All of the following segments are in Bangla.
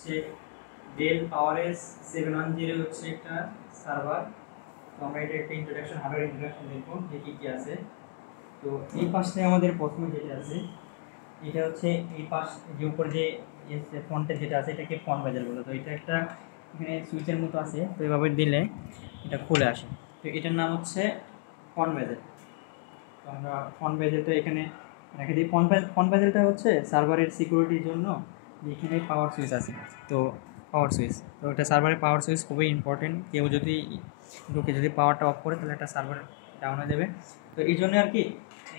হচ্ছে ডেল পাওয়ারেস 710 হচ্ছে একটা সার্ভার। তো আমরা এটা একটা ইন্ট্রোডাকশন, হার্ডওয়্যার ইন্ট্রোডাকশন দেখবো যে কী কী আছে। তো এই পাশে আমাদের প্রথমে যেটা আছে এটা হচ্ছে এই পাশ যে উপরে যে ফন্টে যেটা আছে এটাকে ফন্ট বেজেল বলে। তো এটা একটা এখানে সুইচের মতো আছে, তো এভাবে দিলে এটা খুলে আসে। তো এটার নাম হচ্ছে ফন্ট বেজেল। তো আমরা ফন্ট বেজেলটা এখানে রেখে দিই। ফন্ট বেজেলটা হচ্ছে সার্ভারের সিকিউরিটির জন্য যেখানে পাওয়ার সুইচ আছে। তো পাওয়ার সুইচ, তো এটা সার্ভারের পাওয়ার সুইচ খুবই ইম্পর্টেন্ট। কেউ যদি ঢুকে যদি পাওয়ারটা অফ করে তাহলে একটা সার্ভার ডাউন হয়ে যাবে। তো এই জন্য আর কি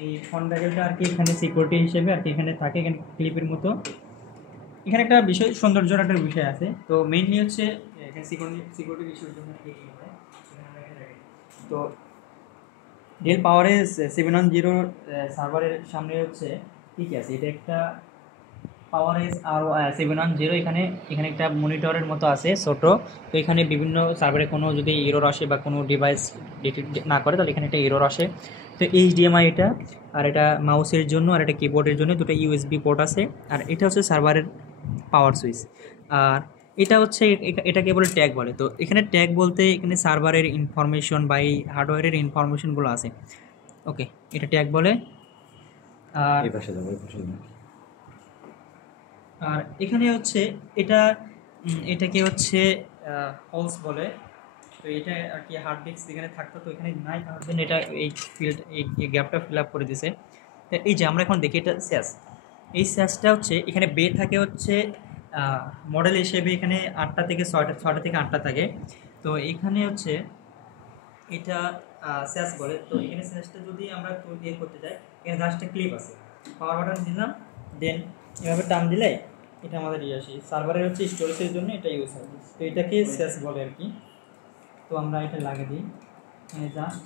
এই ফন্ট বেজেলটা আর কি এখানে সিকিউরিটি হিসেবে আর কি এখানে থাকে, এখানে ক্লিপের মতো। এখানে একটা বিষয়, সৌন্দর্যের একটা বিষয় আছে। তো মেইনলি হচ্ছে এখানে সিকিউরিটি ইস্যুর জন্য কি হয় তো ডেল পাওয়ারের 710 সার্ভারের সামনে হচ্ছে কী কী আছে। এটা একটা পাওয়ারেজ আর 710, এখানে এখানে একটা মনিটরের মতো আছে ছোটো। তো এখানে বিভিন্ন সার্ভারে কোনো যদি এরর আসে বা কোনো ডিভাইস ডিটেক্ট না করে তাহলে এখানে একটা এরর আসে। তো এইচডিএমআই এটা, আর এটা মাউসের জন্য আর এটা কিবোর্ডের জন্য দুটো ইউএসবি পোর্ট আছে। আর এটা হচ্ছে সার্ভারের পাওয়ার সুইচ। আর এটা হচ্ছে এটাকে বলে ট্যাগ বলে। তো এখানে ট্যাগ বলতে এখানে সার্ভারের ইনফরমেশন বা এই হার্ডওয়্যারের ইনফরমেশনগুলো আছে। ওকে, এটা ট্যাগ বলে। আর আর এখানে হচ্ছে এটা এটাকে হচ্ছে হোলস বলে। তো এটা আর কি হার্ড ডিস্ক এখানে থাকতো, তো এখানে নাই, তার জন্য এটা এই ফিল্ড এই গ্যাপটা ফিল আপ করে দিছে। তো এই যে আমরা এখন দেখি এটা স্যাস, এই স্যাসটা হচ্ছে এখানে বে থাকে হচ্ছে মডেল হিসেবে এখানে 8টা থেকে 6টা থেকে 8টা থাকে। তো এখানে হচ্ছে এটা স্যাস বলে। তো এখানে স্যাসটা যদি আমরা ইয়ে করতে চাই, এখানে জাস্ট ক্লিপ আছে, পাওয়ার বাটন দিলাম, দেন এভাবে টান দিলে এটা আমাদের ইয়ে আসে। সার্ভারের হচ্ছে স্টোরেজের জন্য এটা ইউজ হয়। তো এটাকে স্যাস বলে আর কি। তো আমরা এটা লাগিয়ে দিই, জাস্ট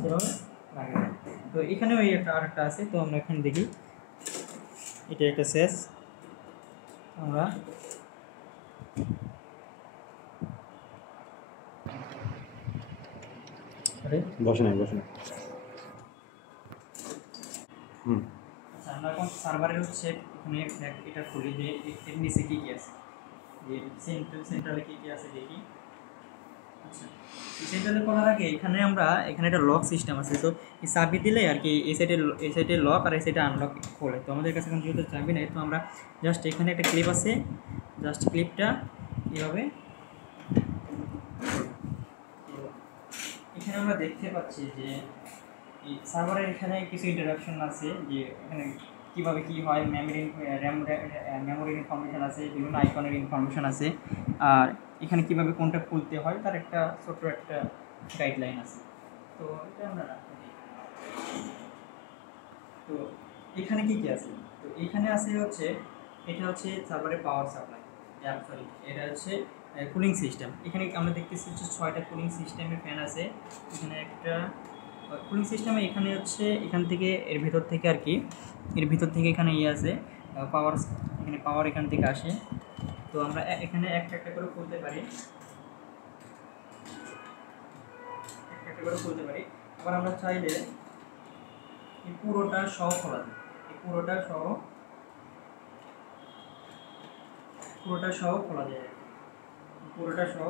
সেভাবে লাগিয়ে দিই। তো এখানেও এই একটা আরেকটা আছে, তো আমরা এখানে দেখি এটা একটা স্যাস। আমরা বসে নাই আচ্ছা, আমরা এখন সার্ভারের হচ্ছে এখানে এটা খুলি যে এর নিচে কী কী আছে, যে সেন্ট্রালে কী কী আছে দেখি। আচ্ছা, সেন্ট্রালে করার আগে এখানে আমরা এখানে একটা লক সিস্টেম আছে। তো এই চাবি দিলে আর কি এই সাইডে লক আর এই সাইডে আনলক খোলে। তো আমাদের কাছে এখন যেহেতু চাবি নেই, তো আমরা জাস্ট এখানে একটা ক্লিপ আছে, জাস্ট ক্লিপটা কীভাবে, তো এখানে আমরা দেখতে পাচ্ছি যে এই সার্ভারের এখানে কিছু ইন্টারাকশন আছে, যে এখানে কীভাবে কী হয়, মেমোরির ইনফরমেশান আছে, বিভিন্ন আইকনের ইনফরমেশান আছে। আর এখানে কীভাবে কোনটা খুলতে হয় তার একটা ছোট্ট একটা গাইডলাইন আছে। তো এটা আমরা রাখতে দিই। তো এখানে কী কী আছে, তো এখানে আছে হচ্ছে এটা হচ্ছে সার্ভারের পাওয়ার সাপ্লাই, সরি এটা হচ্ছে কুলিং সিস্টেম। এখানে আমরা দেখতেছি হচ্ছে 6টা কুলিং সিস্টেমের ফ্যান আছে। এখানে একটা কুলিং সিস্টেমে এখানে হচ্ছে এখান থেকে এর ভিতর থেকে আর কি এর ভিতর থেকে এখানে ইয়ে আছে পাওয়ার, এখানে পাওয়ার এখান থেকে আসে। তো আমরা এখানে একটা একটা করে খুলতে পারি, একটা একটা করে খুলতে পারি। আবার আমরা চাইলে এই পুরোটা সহ খোলা যায়, এই পুরোটা সহ খোলা যায়, পুরোটা সহ।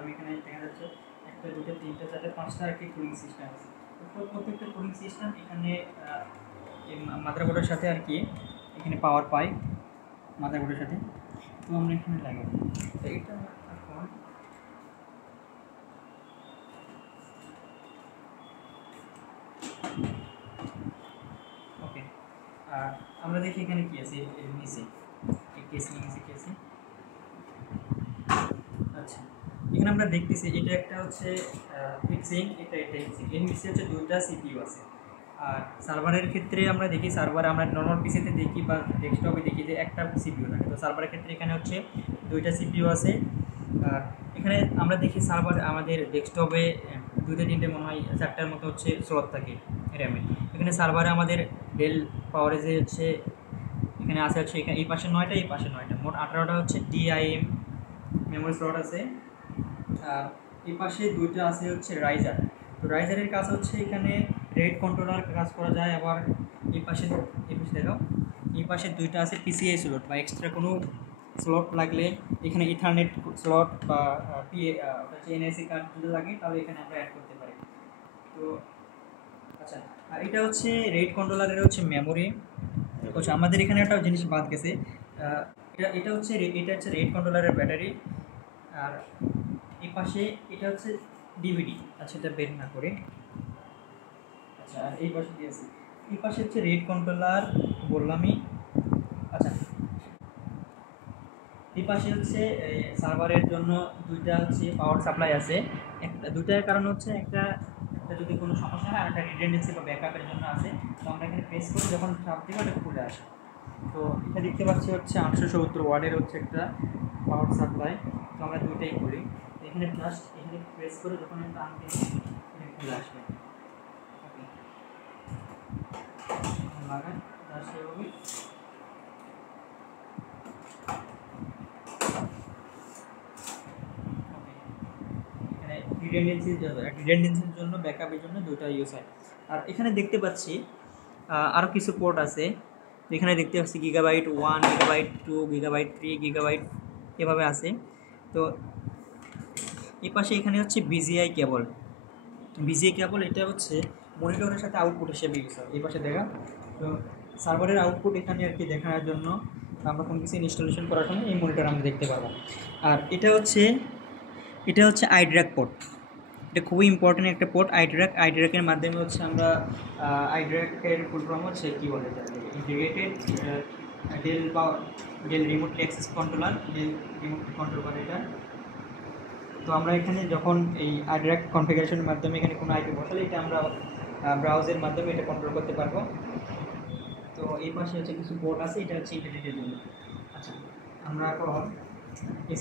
আমি এখানে দেখা যাচ্ছে 1টা 2টা 3টা 4টা 5টা আর কি কুলিং সিস্টেম আছে। তো প্রত্যেকটা কুলিং সিস্টেম এখানে মাদারবোর্ডের সাথে আর কি এখানে পাওয়ার পাই মাদারবোর্ডের সাথে। তো আমরা এখানে লাগাই, তো এটা এখন ওকে। আর আমরা দেখি এখানে কি আছে এর নিচে, এই কেসিং নিচে কি আছে। আচ্ছা, এখানে আমরা দেখতেছি এটা একটা হচ্ছে ফিক্সিং, এটা ফিক্সিং। এর নিচে হচ্ছে 2টা সিপিইউ আছে। আর সার্ভারের ক্ষেত্রে আমরা দেখি, সার্ভার আমরা নর্মাল পিসিতে দেখি বা ডেস্কটপে দেখি যে একটা সিপিইউ থাকে। তো সার্ভারের ক্ষেত্রে এখানে হচ্ছে 2টা সিপিইউ আছে। আর এখানে আমরা দেখি সার্ভার আমাদের ডেস্কটপে 2টা 3টে মনে হয় 4টার মতো হচ্ছে স্লট থাকে র্যামে। এখানে সার্ভারে আমাদের ডেল পাওয়ারেজে হচ্ছে এখানে আছে হচ্ছে এখানে এই পাশে 9টা, এই পাশে 9টা, মোট 18টা হচ্ছে ডিআইএম মেমোরি স্লট আছে। আর এই পাশে 2টা আছে হচ্ছে রাইজার। তো রাইজারের কাজ হচ্ছে এখানে রেট কন্ট্রোলার কাজ করা যায়। আবার এই পাশে দেখাও, এই পাশে দুইটা আছে পিসিআই স্লট বা এক্সট্রা কোনো স্লট লাগলে এখানে ইথারনেট স্লট বা পিএ এনআইসি কার্ড যদি লাগে তাহলে এখানে আমরা অ্যাড করতে পারি। তো আচ্ছা, আর এটা হচ্ছে রেড কন্ট্রোলারের হচ্ছে মেমোরি। আচ্ছা, আমাদের এখানে একটা জিনিস বাদ গেছে, এটা হচ্ছে রেড কন্ট্রোলারের ব্যাটারি। আর এই পাশে এটা হচ্ছে ডিভিডি। আচ্ছা, এটা বের না করে, আচ্ছা, আর এই পাশে কি আছে, এই পাশে হচ্ছে রেড কন্ট্রোলার বললামই। আচ্ছা, এই পাশে হচ্ছে সার্ভারের জন্য দুইটা হচ্ছে পাওয়ার সাপ্লাই আছে। একটা দুইটার কারণ হচ্ছে একটা যদি কোনো সমস্যা হয়, আর একটা রিডেন্ডেন্সি বা ব্যাকআপের জন্য আছে। তো আমরা এখানে প্রেস করে যখন চাপ দিই ওটা খুলে আসে। তো এটা দেখতে পাচ্ছি হচ্ছে 870 ওয়াটের হচ্ছে একটা পাওয়ার সাপ্লাই। তো আমরা দুইটাই করি। এখানে জাস্ট এখানে প্রেস করে যখন একটা আনতে এটা খুলে আসবে। ওকে, লাগাই জাস্ট এভাবে। এখানে রিডেন্ডেন্সির জন্য ব্যাকআপের জন্য দুটো ইউজ হয়। আর এখানে দেখতে পাচ্ছি আরও কিছু পোর্ট আছে। এখানে দেখতে পাচ্ছি গিগাবাইট 1, গিগাবাইট 2, গিগাবাইট 3, গিগাবাইট এভাবে আছে। তো এই পাশে এখানে হচ্ছে বিজিআই কেবল। এটা হচ্ছে মনিটরের সাথে আউটপুট হিসেবে ইউজ হয়। এই পাশে দেখা, তো সার্ভারের আউটপুট এখানে আর কি দেখানোর জন্য আমরা কোনো কিছু ইনস্টলেশন করার সময় এই মনিটর আমরা দেখতে পারবো। আর এটা হচ্ছে আইড্র্যাক পোর্ট। এটা খুবই ইম্পর্টেন্ট একটা পোর্ট। আইড্র্যাকের মাধ্যমে হচ্ছে আমরা আইড্র্যাকের ফুল ফর্ম হচ্ছে কী বলে যায়, integrated Dell remotely access controller, Dell remote control করে এটা। তো আমরা এখানে যখন এই আইড্র্যাক কনফিগারেশনের মাধ্যমে এখানে কোনো আইপি বসালে এটা আমরা ব্রাউজের মাধ্যমে এটা কন্ট্রোল করতে পারবো। তো এই পাশে হচ্ছে কিছু পোর্ট আছে, এটা হচ্ছে ইন্টারনেটের জন্য। আচ্ছা, আমরা এখন এই